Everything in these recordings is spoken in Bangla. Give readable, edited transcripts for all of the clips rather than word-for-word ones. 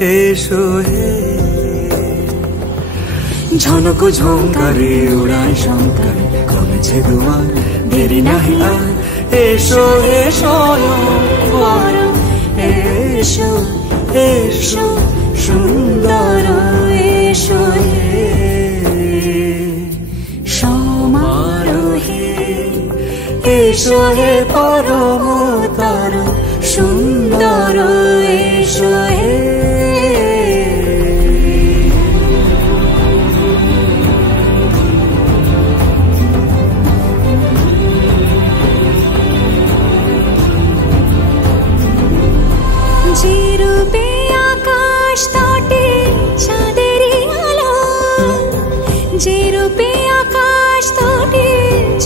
এসো হে। ঝনক ঝঙ্কারে উড়ায় শঙ্কারে কমেছে দুয়ার, দেরি নাহি আর। এসো হে স্বয়ংবর, এসো এসো সুন্দর, এসো হে সমারোহে। এসো হে পরমতর সুন্দর, এসো হে। যে রূপে আকাশ তটে চাঁদেরই আলো, যে রূপে আকাশ তটে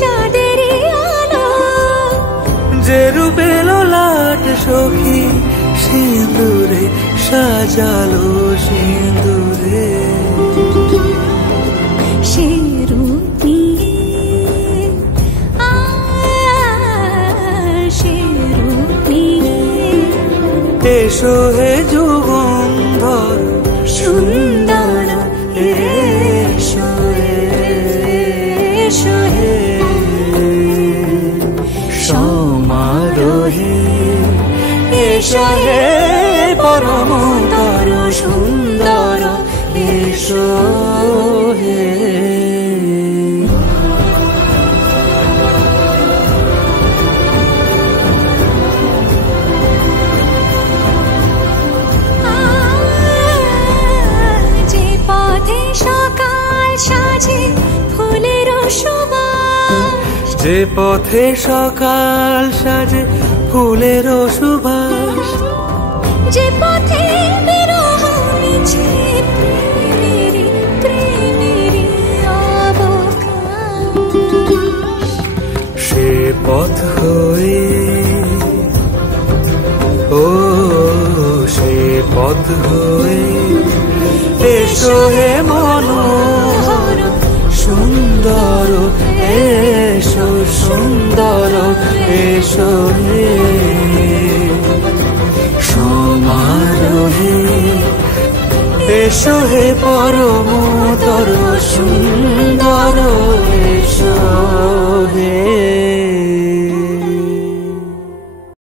চাঁদেরই আলো, যে রূপে ললাট সখী সিঁদুরে সাজালো সিঁদুরে। সে রূপ নিয়ে সে রূপ নিয়ে এসো হে যুগন্ধর সুন্দর, এসো এসো হে সমারোহে। এসো হে পরমতর সুন্দর, এসো হে। যে পথে সকাল সাজে ফুলের সুবাস, যে পথে বিরহ মিছে প্রেমেরই প্রেমেরই অবকাশ, সে পথ হয়ে ও সে পথ হয়ে এসো হে মনোহর সুন্দর, এসো সুন্দর, এসো হে সমারোহে। এসো হে পরমতর সুন্দর।